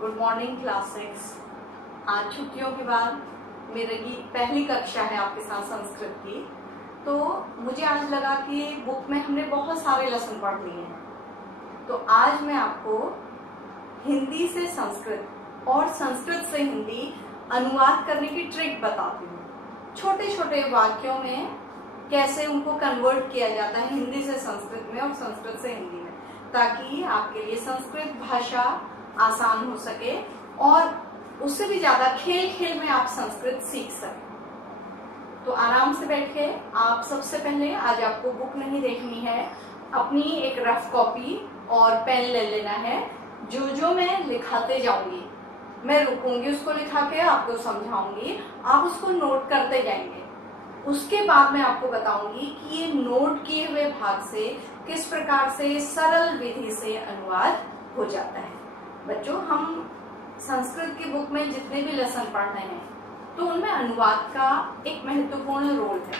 Good morning class 6। आज छुट्टियों के बाद मेरी पहली कक्षा है आपके साथ संस्कृत की। तो मुझे आज लगा कि बुक में हमने बहुत सारे लेसन पढ़ लिए हैं, तो आज मैं आपको हिंदी से संस्कृत और संस्कृत से हिंदी अनुवाद करने की ट्रिक बताती हूँ। छोटे छोटे वाक्यों में कैसे उनको कन्वर्ट किया जाता है हिंदी से संस्कृत में और संस्कृत से हिंदी में, ताकि आपके लिए संस्कृत भाषा आसान हो सके और उससे भी ज्यादा खेल खेल में आप संस्कृत सीख सकें। तो आराम से बैठे आप सबसे पहले आज आपको बुक नहीं देखनी है, अपनी एक रफ कॉपी और पेन ले लेना है। जो जो मैं लिखाते जाऊंगी मैं रुकूंगी, उसको लिखा के आपको समझाऊंगी, आप उसको नोट करते जाएंगे। उसके बाद मैं आपको बताऊंगी कि ये नोट किए हुए भाग से किस प्रकार से सरल विधि से अनुवाद हो जाता है। बच्चों, हम संस्कृत की बुक में जितने भी लेसन पढ़ रहे हैं तो उनमें अनुवाद का एक महत्वपूर्ण रोल है।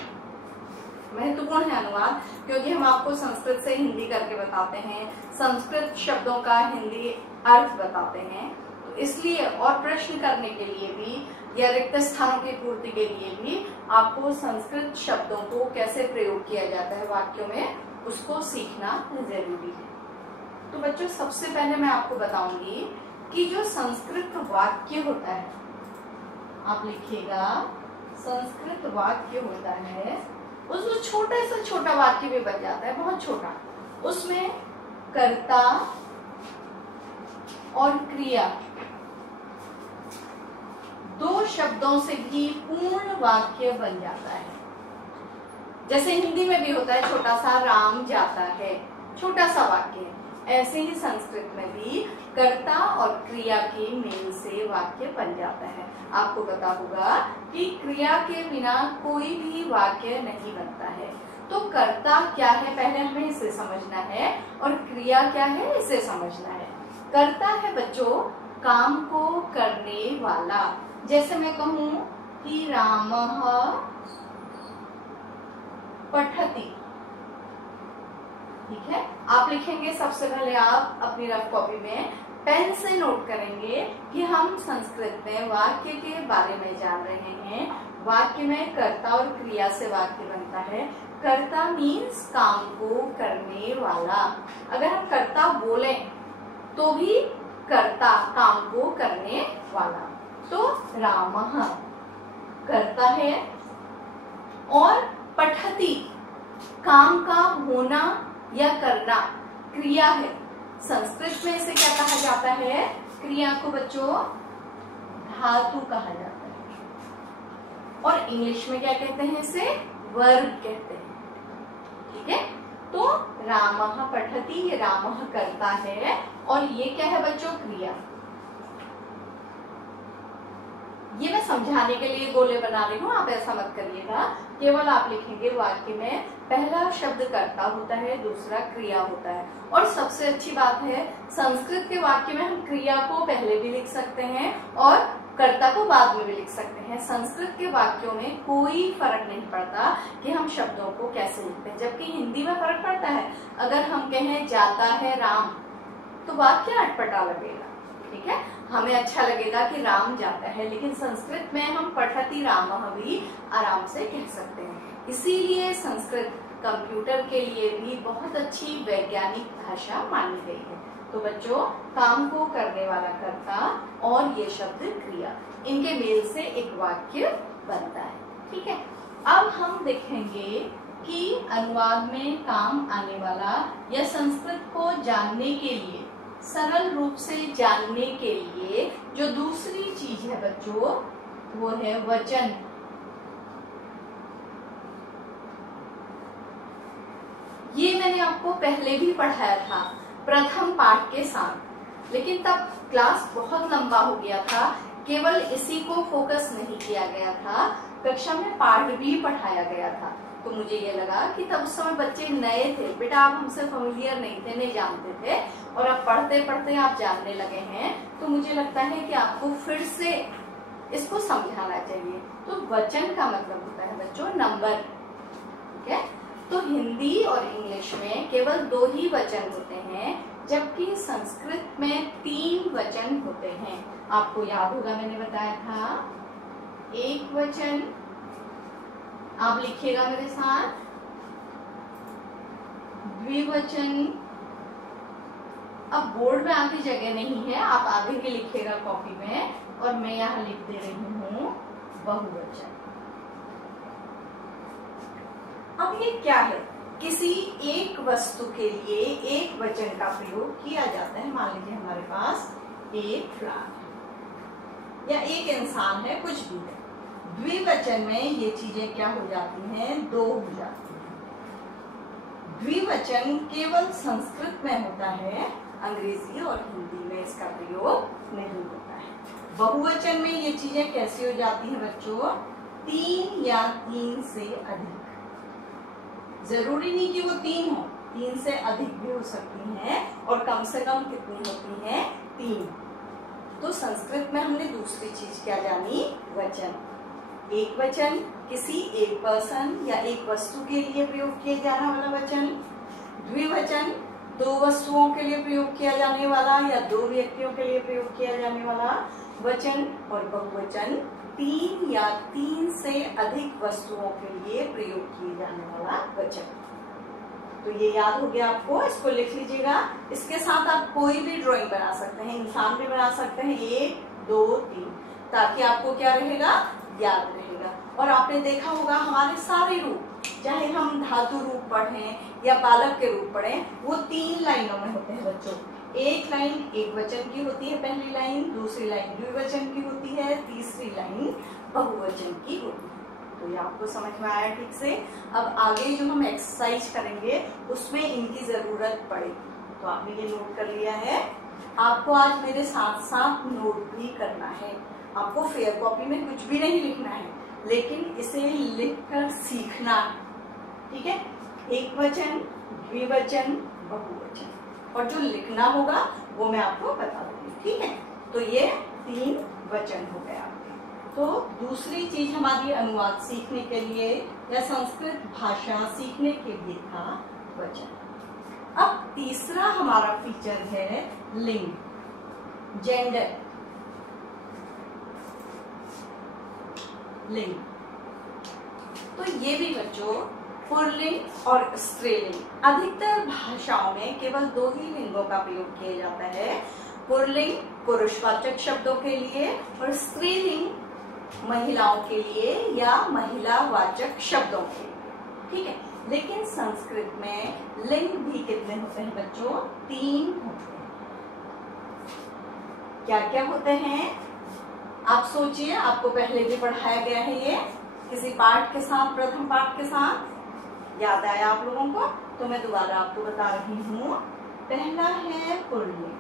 महत्वपूर्ण है अनुवाद, क्योंकि हम आपको संस्कृत से हिंदी करके बताते हैं, संस्कृत शब्दों का हिंदी अर्थ बताते हैं। तो इसलिए और प्रश्न करने के लिए भी या रिक्त स्थानों की पूर्ति के लिए भी आपको संस्कृत शब्दों को कैसे प्रयोग किया जाता है वाक्यों में, उसको सीखना जरूरी है। तो बच्चों, सबसे पहले मैं आपको बताऊंगी कि जो संस्कृत वाक्य होता है, आप लिखिएगा संस्कृत वाक्य होता है, उसमें छोटे से छोटा वाक्य भी बन जाता है, बहुत छोटा। उसमें कर्ता और क्रिया दो शब्दों से भी पूर्ण वाक्य बन जाता है। जैसे हिंदी में भी होता है छोटा सा राम जाता है, छोटा सा वाक्य है, ऐसे ही संस्कृत में भी कर्ता और क्रिया के मेल से वाक्य बन जाता है। आपको पता होगा कि क्रिया के बिना कोई भी वाक्य नहीं बनता है। तो कर्ता क्या है पहले हमें इसे समझना है, और क्रिया क्या है इसे समझना है। कर्ता है बच्चों काम को करने वाला। जैसे मैं कहूं कि रामः पठति, ठीक है। आप लिखेंगे सबसे पहले आप अपनी रफ कॉपी में पेन से नोट करेंगे कि हम संस्कृत में वाक्य के बारे में जान रहे हैं। वाक्य में कर्ता और क्रिया से वाक्य बनता है। कर्ता मीन्स काम को करने वाला। अगर हम कर्ता बोले तो भी कर्ता काम को करने वाला। तो रामः कर्ता है और पठति काम का होना या करना क्रिया है। संस्कृत में इसे क्या कहा जाता है? क्रिया को बच्चों धातु कहा जाता है, और इंग्लिश में क्या कहते हैं इसे? वर्ब कहते हैं, ठीक है। तो रामः पठति, ये रामः करता है, और ये क्या है बच्चों? क्रिया। ये मैं समझाने के लिए गोले बना रही हूँ, आप ऐसा मत करिएगा। केवल आप लिखेंगे वाक्य में पहला शब्द कर्ता होता है, दूसरा क्रिया होता है। और सबसे अच्छी बात है संस्कृत के वाक्य में हम क्रिया को पहले भी लिख सकते हैं और कर्ता को बाद में भी लिख सकते हैं। संस्कृत के वाक्यों में कोई फर्क नहीं पड़ता कि हम शब्दों को कैसे लिखते हैं, जबकि हिंदी में फर्क पड़ता है। अगर हम कहें जाता है राम, तो वाक्य अटपटा लगेगा, ठीक है। हमें अच्छा लगेगा कि राम जाता है, लेकिन संस्कृत में हम पठति रामः भी आराम से कह सकते हैं। इसीलिए संस्कृत कंप्यूटर के लिए भी बहुत अच्छी वैज्ञानिक भाषा मानी गई है। तो बच्चों, काम को करने वाला कर्ता और ये शब्द क्रिया, इनके मेल से एक वाक्य बनता है, ठीक है। अब हम देखेंगे कि अनुवाद में काम आने वाला या संस्कृत को जानने के लिए, सरल रूप से जानने के लिए जो दूसरी चीज है बच्चों, वो है वचन। ये मैंने आपको पहले भी पढ़ाया था प्रथम पाठ के साथ, लेकिन तब क्लास बहुत लंबा हो गया था, केवल इसी को फोकस नहीं किया गया था, कक्षा में पाठ भी पढ़ाया गया था। तो मुझे ये लगा कि तब उस समय बच्चे नए थे, बेटा आप हमसे फेमिलियर नहीं थे, नहीं जानते थे, और अब पढ़ते पढ़ते आप जानने लगे हैं, तो मुझे लगता है कि आपको फिर से इसको समझाना चाहिए। तो वचन का मतलब होता है बच्चों नंबर, ठीक है। तो हिंदी और इंग्लिश में केवल 2 ही वचन होते हैं, जबकि संस्कृत में 3 वचन होते हैं। आपको याद होगा मैंने बताया था एक वचन, आप लिखिएगा मेरे साथ, द्विवचन। अब बोर्ड में आगे जगह नहीं है, आप आगे के लिखिएगा कॉपी में, और मैं यहाँ लिख दे रही हूँ बहुवचन। अब ये क्या है? किसी एक वस्तु के लिए एक वचन का प्रयोग किया जाता है। मान लीजिए हमारे पास एक फ्लावर है या एक इंसान है, कुछ भी है। द्विवचन में ये चीजें क्या हो जाती हैं? दो हो जाती हैं। द्विवचन केवल संस्कृत में होता है, अंग्रेजी और हिंदी में इसका प्रयोग नहीं होता है। बहुवचन में ये चीजें कैसी हो जाती हैं बच्चों? तीन या तीन से अधिक। जरूरी नहीं कि वो तीन हो, तीन से अधिक भी हो सकती हैं, और कम से कम कितनी होती हैं? तीन। तो संस्कृत में हमने दूसरी चीज क्या जानी? वचन। एक वचन किसी एक पर्सन या एक वस्तु के लिए प्रयोग किया जाने वाला वचन। द्विवचन दो वस्तुओं के लिए प्रयोग किया जाने वाला या दो व्यक्तियों के लिए प्रयोग किया जाने वाला वचन। और बहुवचन तीन या तीन से अधिक वस्तुओं के लिए प्रयोग किए जाने वाला वचन। तो ये याद हो गया आपको, इसको लिख लीजिएगा। इसके साथ आप कोई भी ड्राइंग बना सकते हैं, इंसान भी बना सकते हैं, 1 2 3, ताकि आपको क्या रहेगा? याद रहेगा। और आपने देखा होगा हमारे सारे रूप, चाहे हम धातु रूप पढ़ें या बालक के रूप पढ़ें, वो 3 लाइनों में होते हैं बच्चों। एक लाइन एक वचन की होती है, पहली लाइन, दूसरी लाइन द्विवचन की होती है, तीसरी लाइन बहुवचन की होती है। तो ये आपको समझ में आया ठीक से? अब आगे जो हम एक्सरसाइज करेंगे उसमें इनकी जरूरत पड़ेगी। तो आपने ये नोट कर लिया है। आपको आज मेरे साथ साथ नोट भी करना है। आपको फेयर कॉपी में कुछ भी नहीं लिखना है, लेकिन इसे लिखकर सीखना है, ठीक है? एक वचन, द्विवचन, बहुवचन, और जो लिखना होगा वो मैं आपको बता दूंगी, ठीक है? तो ये 3 वचन हो गया। तो दूसरी चीज हमारी अनुवाद सीखने के लिए या संस्कृत भाषा सीखने के लिए था वचन। अब तीसरा हमारा फीचर है लिंग, जेंडर। लिंग, तो ये भी बच्चों पुल्लिंग और स्त्रीलिंग। अधिकतर भाषाओं में केवल 2 ही लिंगों का प्रयोग किया जाता है। पुल्लिंग पुरुषवाचक शब्दों के लिए और स्त्रीलिंग महिलाओं के लिए या महिलावाचक शब्दों के लिए, ठीक है? लेकिन संस्कृत में लिंग भी कितने होते हैं बच्चों? 3 होते हैं। क्या क्या होते हैं आप सोचिए, आपको पहले भी पढ़ाया गया है ये किसी पाठ के साथ, प्रथम पाठ के साथ। याद आया आप लोगों को? तो मैं दोबारा आपको बता रही हूँ। पहला है पुल्लिंग,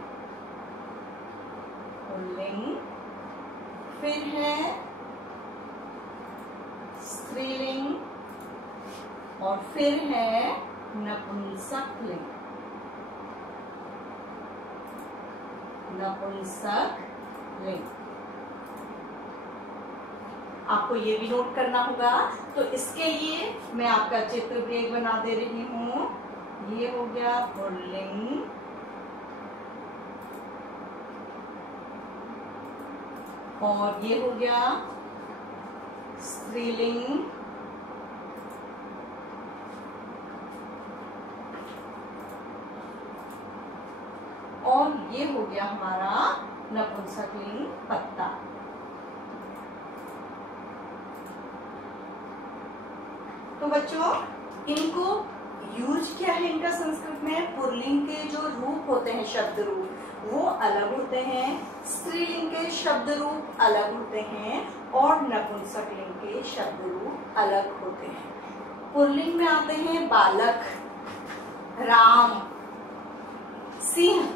पुल्लिंग, फिर है स्त्रीलिंग, और फिर है नपुंसक लिंग, नपुंसक लिंग। आपको ये भी नोट करना होगा। तो इसके लिए मैं आपका चित्र भी एक बना दे रही हूँ। ये हो गया पुल्लिंग, और ये हो गया स्त्रीलिंग, और ये हो गया हमारा नपुंसकलिंग, पत्ता। तो बच्चों इनको यूज क्या है इनका संस्कृत में? पुल्लिंग के जो रूप होते हैं, शब्द रूप, वो अलग होते हैं, स्त्रीलिंग के शब्द रूप अलग होते हैं, और नपुंसकलिंग के शब्द रूप अलग होते हैं। पुल्लिंग में आते हैं बालक, राम, सिंह,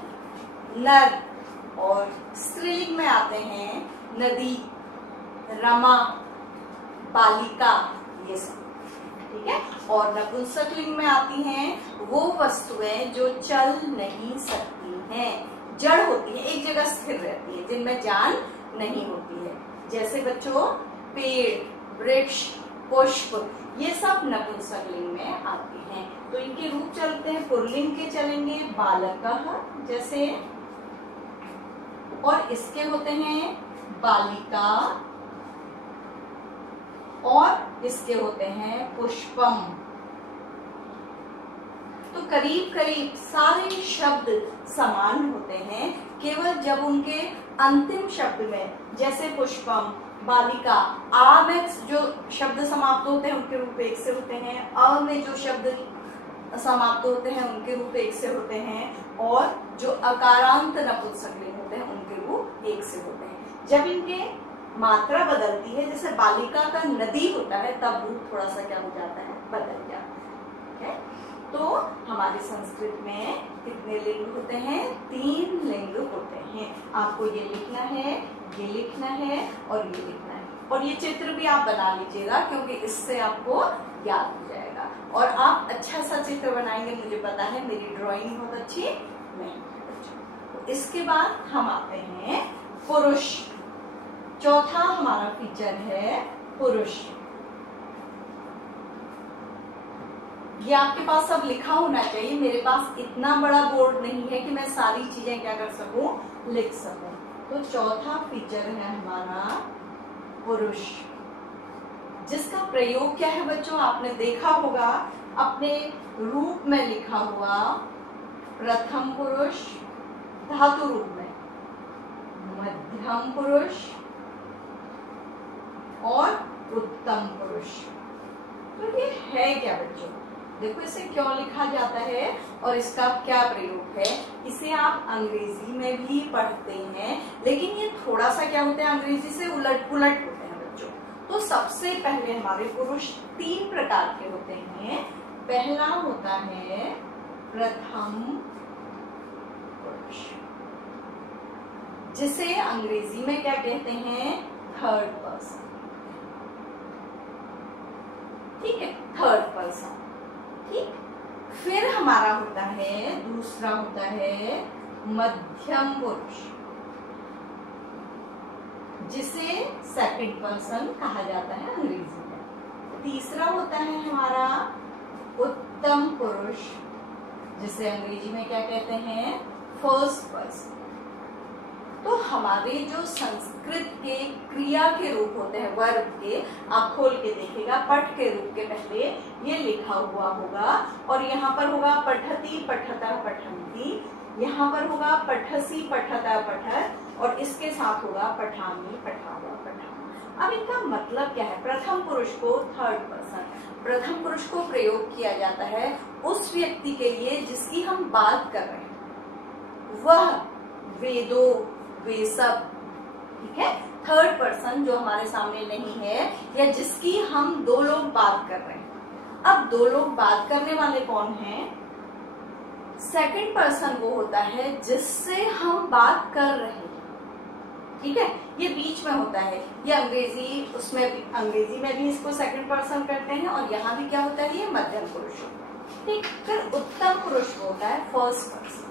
नर, और स्त्रीलिंग में आते हैं नदी, रमा, बालिका, ये सब, ठीक है? और नपुंसकलिंग में आती हैं वो वस्तुएं जो चल नहीं सकती हैं, जड़ होती है, एक जगह स्थिर रहती है, जिनमें जान नहीं होती है। जैसे बच्चों पेड़, वृक्ष, पुष्प, ये सब नपुंसकलिंग में आते हैं। तो इनके रूप चलते हैं। पुल्लिंग के चलेंगे बालकः, जैसे और इसके होते हैं बालिका और इसके होते हैं पुष्पम। तो करीब करीब सारे शब्द समान होते हैं, केवल जब उनके अंतिम शब्द में, जैसे पुष्पम, बालिका, आ में जो शब्द समाप्त होते हैं उनके रूप एक से होते हैं, अ में जो शब्द समाप्त होते हैं उनके रूप एक से होते हैं, और जो अकारांत नपुंसकलिंग होते हैं उनके रूप एक से होते हैं। जब इनके मात्रा बदलती है, जैसे बालिका का नदी होता है, तब रूप थोड़ा सा क्या हो जाता है, बदल जाता है। तो हमारे संस्कृत में कितने लिंग होते हैं, 3 लिंग होते हैं। आपको ये लिखना है, ये लिखना है और ये लिखना है, और ये चित्र भी आप बना लीजिएगा क्योंकि इससे आपको याद हो जाएगा। और आप अच्छा सा चित्र बनाएंगे, मुझे पता है, मेरी ड्राइंग बहुत अच्छी नहीं है। तो इसके बाद हम आते हैं पुरुष। चौथा हमारा फीचर है पुरुष। ये आपके पास सब लिखा होना चाहिए, मेरे पास इतना बड़ा बोर्ड नहीं है कि मैं सारी चीजें क्या कर सकूं, लिख सकूं। तो चौथा फीचर है हमारा पुरुष, जिसका प्रयोग क्या है बच्चों, आपने देखा होगा अपने रूप में लिखा हुआ, प्रथम पुरुष धातु रूप में, मध्यम पुरुष और उत्तम पुरुष। तो ये है क्या बच्चों, देखो इसे क्यों लिखा जाता है और इसका क्या प्रयोग है। इसे आप अंग्रेजी में भी पढ़ते हैं, लेकिन ये थोड़ा सा क्या होता है, अंग्रेजी से उलट पुलट होते हैं बच्चों। तो सबसे पहले हमारे पुरुष 3 प्रकार के होते हैं। पहला होता है प्रथम पुरुष, जिसे अंग्रेजी में क्या कहते हैं, थर्ड पर्सन। ठीक है, थर्ड पर्सन। ठीक, फिर हमारा होता है, दूसरा होता है मध्यम पुरुष, जिसे सेकंड पर्सन कहा जाता है अंग्रेजी में। तीसरा होता है हमारा उत्तम पुरुष, जिसे अंग्रेजी में क्या कहते हैं, फर्स्ट पर्सन। तो हमारे जो संस्कृत के क्रिया के रूप होते हैं, वर्ब के, आप खोल के देखिएगा, पठ के रूप के पहले ये लिखा हुआ होगा, और यहाँ पर होगा पठति पठता पठन्ति, यहाँ पर होगा पठसी पठता पठत, और इसके साथ होगा पठामी पठावा पठामा। अब इनका मतलब क्या है, प्रथम पुरुष को थर्ड पर्सन, प्रथम पुरुष को प्रयोग किया जाता है उस व्यक्ति के लिए जिसकी हम बात कर रहे हैं, वह वेदों वे सब। ठीक है, थर्ड पर्सन जो हमारे सामने नहीं है, या जिसकी हम 2 लोग बात कर रहे हैं। अब 2 लोग बात करने वाले कौन हैं, सेकंड पर्सन वो होता है जिससे हम बात कर रहे हैं। ठीक है, ये बीच में होता है, ये अंग्रेजी, उसमें भी, अंग्रेजी में भी इसको सेकंड पर्सन करते हैं, और यहाँ भी क्या होता है, ये मध्यम पुरुष होता है। ठीक, फिर उत्तम पुरुष होता है फर्स्ट पर्सन,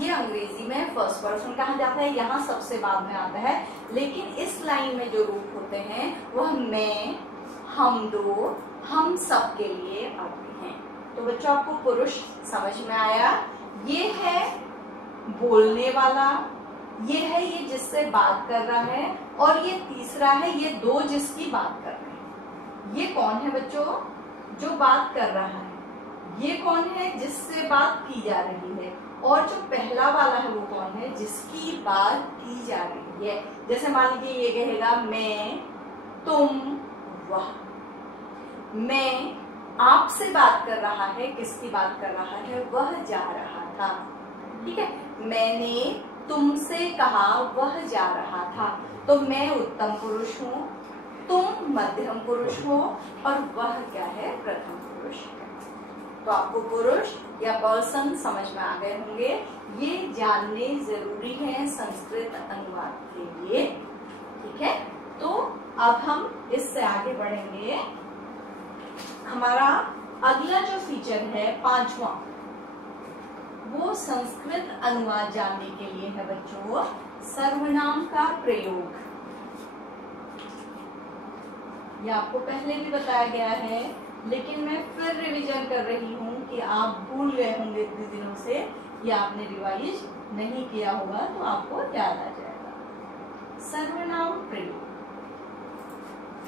ये अंग्रेजी में फर्स्ट पर्सन कहा जाता है, यहाँ सबसे बाद में आता है। लेकिन इस लाइन में जो रूप होते हैं वह मैं, हम दो, हम सब के लिए आते हैं। तो बच्चों आपको पुरुष समझ में आया, ये है बोलने वाला, ये है ये जिससे बात कर रहा है, और ये तीसरा है ये 2 जिसकी बात कर रहे हैं। ये कौन है बच्चों, जो बात कर रहा है, ये कौन है जिससे बात की जा रही है, और जो पहला वाला है वो कौन है, जिसकी बात की जा रही है। जैसे मान लीजिए ये कहेगा मैं, तुम, वह। मैं आपसे बात कर रहा है, किसकी बात कर रहा है, वह जा रहा था। ठीक है, मैंने तुमसे कहा, वह जा रहा था। तो मैं उत्तम पुरुष हूँ, तुम मध्यम पुरुष हो, और वह क्या है, प्रथम पुरुष। तो आपको पुरुष या पर्सन समझ में आ गए होंगे, ये जानने जरूरी है संस्कृत अनुवाद के लिए। ठीक है, तो अब हम इससे आगे बढ़ेंगे। हमारा अगला जो फीचर है 5वां, वो संस्कृत अनुवाद जानने के लिए है बच्चों, सर्वनाम का प्रयोग। ये आपको पहले भी बताया गया है, लेकिन मैं फिर रिवीजन कर रही हूँ कि आप भूल गए होंगे इतने दिनों से, या आपने रिवाइज नहीं किया होगा, तो आपको याद आ जाएगा। सर्वनाम प्रयोग।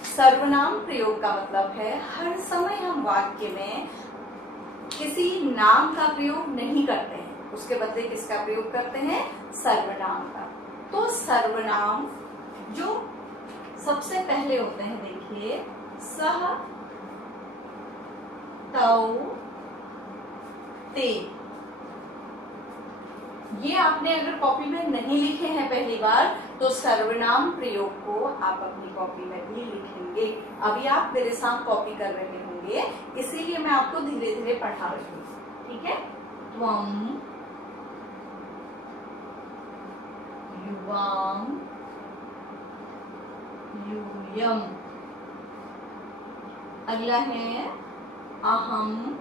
सर्वनाम प्रयोग का मतलब है हर समय हम वाक्य में किसी नाम का प्रयोग नहीं करते हैं, उसके बदले किसका प्रयोग करते हैं? सर्वनाम का। तो सर्वनाम जो सबसे पहले होते हैं, देखिए, सह, तौ, ते। ये आपने अगर कॉपी में नहीं लिखे हैं पहली बार, तो सर्वनाम प्रयोग को आप अपनी कॉपी में भी लिखेंगे। अभी आप मेरे साथ कॉपी कर रहे होंगे, इसीलिए मैं आपको धीरे धीरे पढ़ा रही हूँ, ठीक है? त्वम, युवाम, यूयम। अगला है अहम,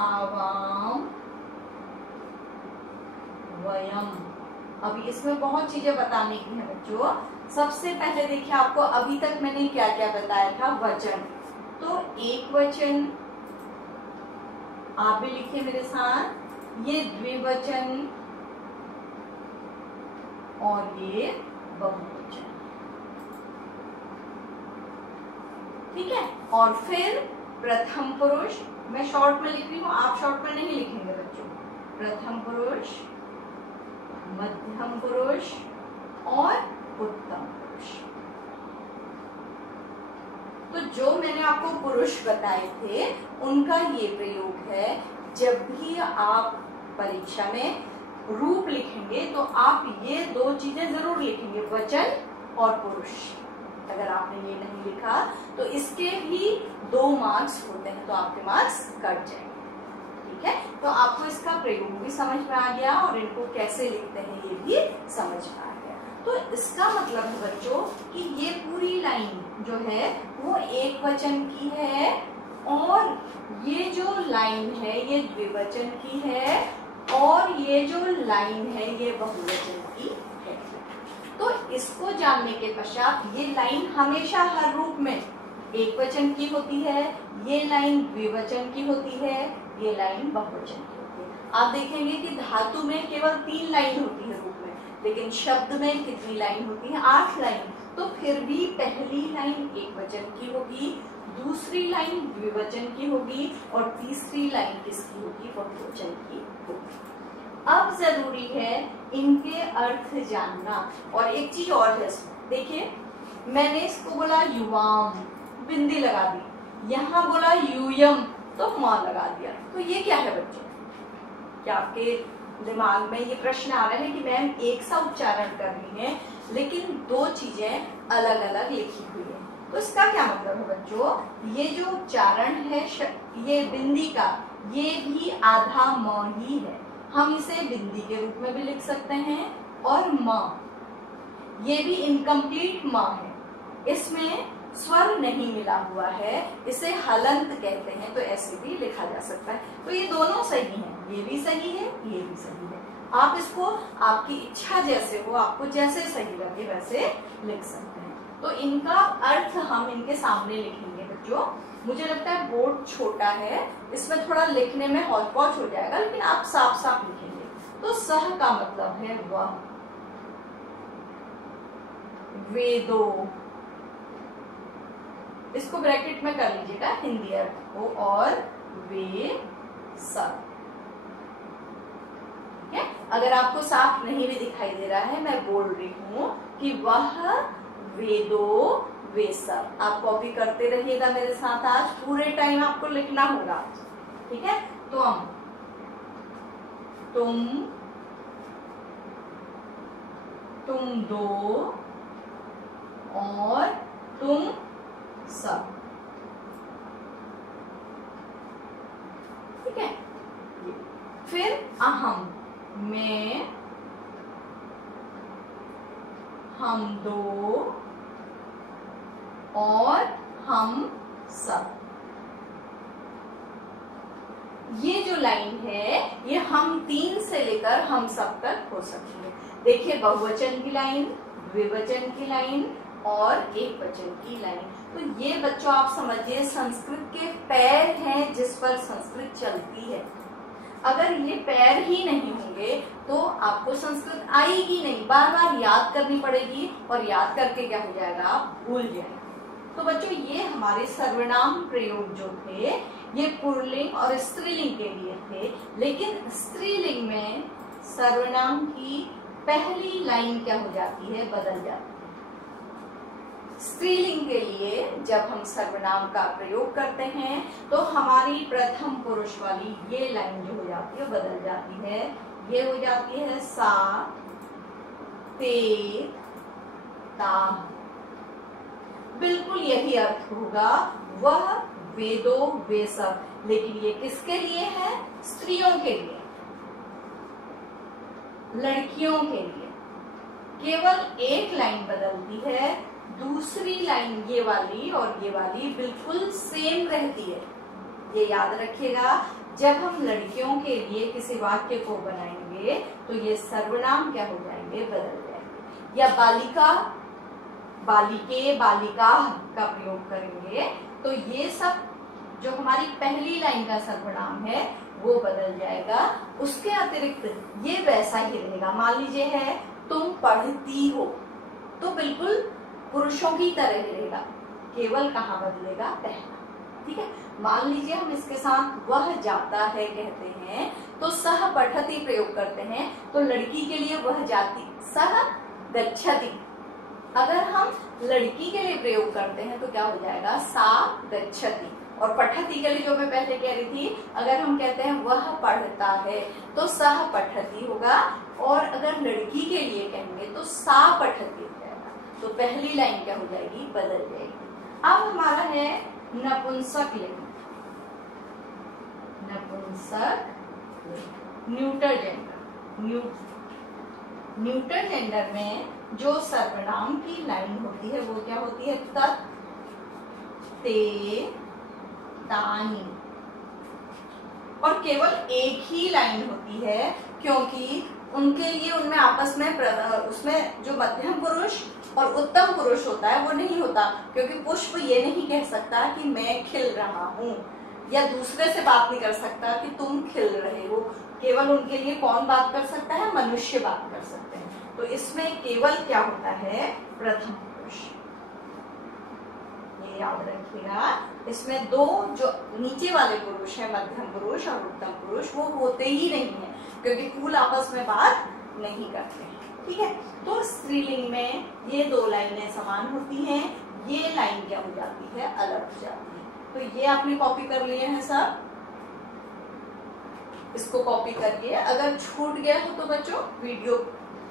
आवाम, वयम। अभी इसमें बहुत चीजें बताने की है बच्चों। सबसे पहले देखिए, आपको अभी तक मैंने क्या क्या बताया था? वचन। तो एक वचन आप भी लिखिए मेरे साथ, ये द्विवचन और ये बहुवचन, ठीक है? और फिर प्रथम पुरुष, मैं शॉर्ट में लिख रही हूं, आप शॉर्ट में नहीं लिखेंगे बच्चों। प्रथम पुरुष, मध्यम पुरुष और उत्तम पुरुष। तो जो मैंने आपको पुरुष बताए थे, उनका ये प्रयोग है। जब भी आप परीक्षा में रूप लिखेंगे तो आप ये दो चीजें जरूर लिखेंगे, वचन और पुरुष। अगर आपने ये नहीं लिखा तो इसके भी 2 मार्क्स होते हैं, तो आपके मार्क्स कट जाएंगे, ठीक है? तो आपको इसका प्रयोग भी समझ में आ गया और इनको कैसे लिखते हैं ये भी समझ में आ गया। तो इसका मतलब है बच्चों कि ये पूरी लाइन जो है वो एक वचन की है, और ये जो लाइन है ये द्विवचन की है, और ये जो लाइन है ये बहुवचन की है। तो इसको जानने के पश्चात ये लाइन हमेशा हर रूप में एक वचन की होती है, ये लाइन द्विवचन की होती है, ये लाइन बहुवचन की होती है। आप देखेंगे कि धातु में केवल 3 लाइन होती है रूप में, लेकिन शब्द में कितनी लाइन होती है? 8 लाइन। तो फिर भी पहली लाइन एक वचन की होगी, दूसरी लाइन द्विवचन की होगी, और तीसरी लाइन किसकी होगी? बहुवचन की होगी। अब जरूरी है इनके अर्थ जानना। और एक चीज और है, देखिए, मैंने इसको बोला युवाम, बिंदी लगा दी, यहाँ बोला यूयम तो मां लगा दिया। तो ये क्या है बच्चों? क्या आपके दिमाग में ये प्रश्न आ रहा है कि मैम एक सा उच्चारण कर रही है लेकिन 2 चीजें अलग अलग लिखी हुई है? तो इसका क्या मतलब है बच्चों? ये जो उच्चारण है ये बिंदी का, ये भी आधा म ही है। हम इसे बिंदी के रूप में भी लिख सकते हैं, और म, ये भी इनकम्प्लीट म है, इसमें स्वर नहीं मिला हुआ है, इसे हलंत कहते हैं, तो ऐसे भी लिखा जा सकता है। तो ये दोनों सही हैं, ये भी सही है, ये भी सही है। आप इसको आपकी इच्छा जैसे हो, आपको जैसे सही लगे वैसे लिख सकते हैं। तो इनका अर्थ हम इनके सामने लिखेंगे बच्चों। मुझे लगता है बोर्ड छोटा है, इसमें थोड़ा लिखने में हौच पौच हो जाएगा, लेकिन आप साफ साफ लिखेंगे। तो सह का मतलब है वह, वेदो, इसको ब्रैकेट में कर लीजिएगा हिंदी अर्थ को, और वे सब, ठीक है? अगर आपको साफ नहीं भी दिखाई दे रहा है, मैं बोल रही हूं कि वह, वेदो, वे सब। आप कॉपी करते रहिएगा मेरे साथ, आज पूरे टाइम आपको लिखना होगा, ठीक है? तुम, तुम दो, और तुम सब, ठीक है? फिर अहम, मैं, हम दो, और हम सब। ये जो लाइन है ये हम 3 से लेकर हम सब तक हो सकती है। देखिए, बहुवचन की लाइन, द्विवचन की लाइन और एक वचन की लाइन। तो ये बच्चों आप समझिए संस्कृत के पैर हैं जिस पर संस्कृत चलती है। अगर ये पैर ही नहीं होंगे तो आपको संस्कृत आएगी नहीं, बार बार याद करनी पड़ेगी और याद करके क्या हो जाएगा, आप भूल जाएंगे। तो बच्चों ये हमारे सर्वनाम प्रयोग जो थे ये पुल्लिंग और स्त्रीलिंग के लिए थे, लेकिन स्त्रीलिंग में सर्वनाम की पहली लाइन क्या हो जाती है, बदल जाती है। स्त्रीलिंग के लिए जब हम सर्वनाम का प्रयोग करते हैं तो हमारी प्रथम पुरुष वाली ये लाइन जो हो जाती है बदल जाती है, ये हो जाती है सा ते ता। बिल्कुल यही अर्थ होगा, वह वे दो वे सब, लेकिन ये किसके लिए है, स्त्रियों के लिए, लड़कियों के लिए। केवल एक लाइन बदलती है, दूसरी लाइन ये वाली और ये वाली बिल्कुल सेम रहती है। ये याद रखिएगा, जब हम लड़कियों के लिए किसी वाक्य को बनाएंगे तो ये सर्वनाम क्या हो जाएंगे, बदल जाएंगे। या बालिका, बालिके, बालिका का प्रयोग करेंगे तो ये सब जो हमारी पहली लाइन का सर्वनाम है वो बदल जाएगा। उसके अतिरिक्त ये वैसा ही रहेगा। मान लीजिए है तुम पढ़ती हो, तो बिल्कुल पुरुषों की तरह रहेगा, केवल कहाँ बदलेगा, पहला। ठीक है, मान लीजिए हम इसके साथ वह जाता है कहते हैं तो सह पठति प्रयोग करते हैं, तो लड़की के लिए वह जाती, सह गच्छति। अगर हम लड़की के लिए प्रयोग करते हैं तो क्या हो जाएगा, सा गच्छति। और पठति के लिए जो मैं पहले कह रही थी, अगर हम कहते हैं वह पढ़ता है तो सह पठति होगा, और अगर लड़की के लिए कहेंगे तो सा पठति हो जाएगा। तो पहली लाइन क्या हो जाएगी, बदल जाएगी। अब हमारा है नपुंसक लिंग। नपुंसक न्यूटर जेंडर। न्यूटर जेंडर में जो सर्वनाम की लाइन होती है वो क्या होती है, तत्, ते, तानी। और केवल एक ही लाइन होती है, क्योंकि उनके लिए उनमें आपस में उसमें जो मध्यम पुरुष और उत्तम पुरुष होता है वो नहीं होता, क्योंकि पुष्प ये नहीं कह सकता कि मैं खिल रहा हूँ, या दूसरे से बात नहीं कर सकता कि तुम खिल रहे हो। केवल उनके लिए कौन बात कर सकता है, मनुष्य बात कर सकते हैं। तो इसमें केवल क्या होता है, प्रथम पुरुष। ये याद रखिएगा, इसमें दो जो नीचे वाले पुरुष है, मध्यम पुरुष और उत्तम पुरुष, वो होते ही नहीं है, क्योंकि फूल आपस में बात नहीं करते हैं। ठीक है, तो स्त्रीलिंग में ये दो लाइनें समान होती हैं, ये लाइन क्या हो जाती है, अलग हो जाती है। तो ये आपने कॉपी कर लिए हैं सब, इसको कॉपी करिए। अगर छूट गया हो तो बच्चों वीडियो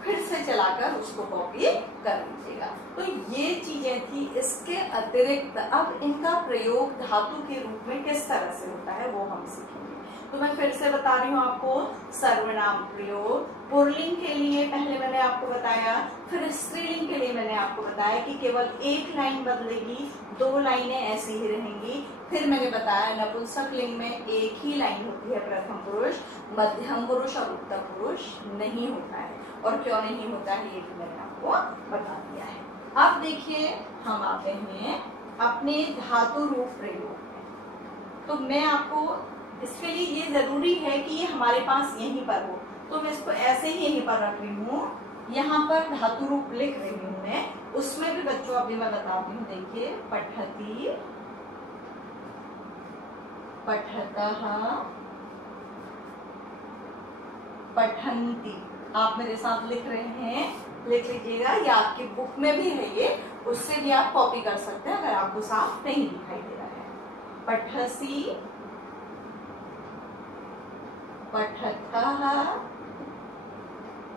फिर से चलाकर उसको कॉपी कर लीजिएगा। तो ये चीजें थी। इसके अतिरिक्त अब इनका प्रयोग धातु के रूप में किस तरह से होता है वो हम सीखेंगे। तो मैं फिर से बता रही हूँ आपको, सर्वनाम प्रयोग पुल्लिंग के लिए पहले मैंने आपको बताया, फिर स्त्रीलिंग के लिए मैंने आपको बताया कि केवल एक लाइन बदलेगी, दो लाइनें ऐसी ही रहेंगी। फिर मैंने बताया नपुंसक लिंग में एक ही लाइन होती है, प्रथम पुरुष, मध्यम पुरुष और उत्तम पुरुष नहीं होता है। और क्यों नहीं होता है ये भी मैंने आपको बता दिया है। अब देखिए हम आते हैं अपने धातु रूप प्रयोग में। तो मैं आपको इसके लिए ये जरूरी है कि ये हमारे पास यहीं पर हो, तो मैं इसको ऐसे ही यहीं पर रख रही हूँ, यहाँ पर धातु रूप लिख रही हूँ मैं। उसमें भी बच्चों अभी मैं बताती हूँ, देखिए पठति, पठतः, पठन्ति। आप मेरे साथ लिख रहे हैं, लिख लीजिएगा, या आपकी बुक में भी है ये, उससे भी आप कॉपी कर सकते हैं अगर आपको साफ नहीं दिखाई दे रहा है। पठसी, पठतः,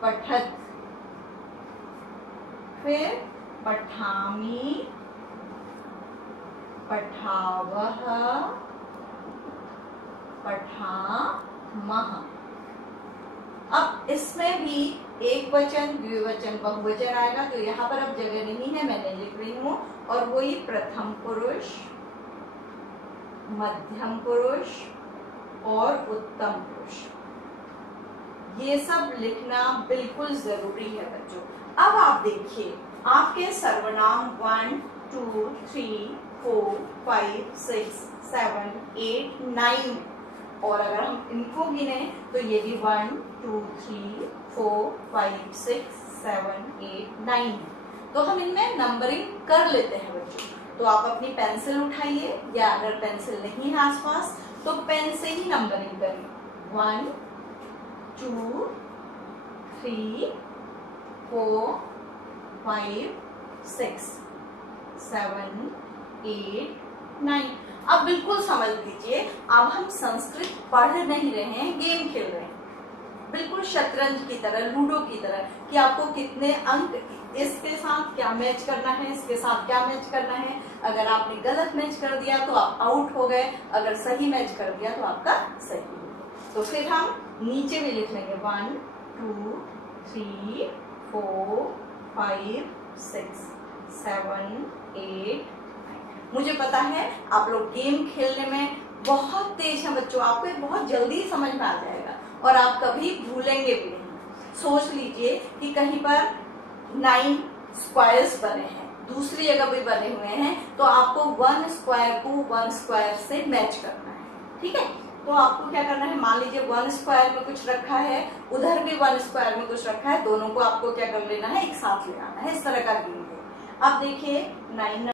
पठत, फिर पठामि, पठावः, पठामः। अब इसमें भी एक वचन, द्विवचन, बहुवचन आएगा, तो यहाँ पर अब जगह नहीं है, मैंने लिख रही हूँ। और वही प्रथम पुरुष, मध्यम पुरुष और उत्तम पुरुष, ये सब लिखना बिल्कुल जरूरी है बच्चों। अब आप देखिए, आपके सर्वनाम 1, 2, 3, 4, 5, 6, 7, 8, 9 और अगर हम इनको गिने तो ये भी 1 2 3 4 5 6 7 8 9। तो हम इनमें नंबरिंग कर लेते हैं बच्चों। तो आप अपनी पेंसिल उठाइए, या अगर पेंसिल नहीं है आसपास तो पेन से ही नंबरिंग करिए। 1 2 3 4 5 6 7 8 9। अब बिल्कुल समझ लीजिए, अब हम संस्कृत पढ़ नहीं रहे हैं, गेम खेल रहे हैं, बिल्कुल शतरंज की तरह, लूडो की तरह, कि आपको कितने अंक इसके साथ क्या मैच करना है, इसके साथ क्या मैच करना है। अगर आपने गलत मैच कर दिया तो आप आउट हो गए, अगर सही मैच कर दिया तो आपका सही हो गया। तो फिर हम नीचे भी लिख लेंगे 1 2 3 4 5 6 7 8। मुझे पता है आप लोग गेम खेलने में बहुत तेज हैं बच्चों, आपको बहुत जल्दी समझ में आ जाएगा और आप कभी भूलेंगे भी नहीं। सोच लीजिए कि कहीं पर 9 स्क्वायर्स बने हैं, दूसरी जगह भी बने हुए हैं, तो आपको 1 स्क्वायर को 1 स्क्वायर से मैच करना है। ठीक है, तो आपको क्या करना है, मान लीजिए 1 स्क्वायर में कुछ रखा है, उधर भी 1 स्क्वायर में कुछ रखा है, दोनों को आपको क्या कर लेना है, एक साथ ले आना है। इस तरह का गेम है। अब देखिए 9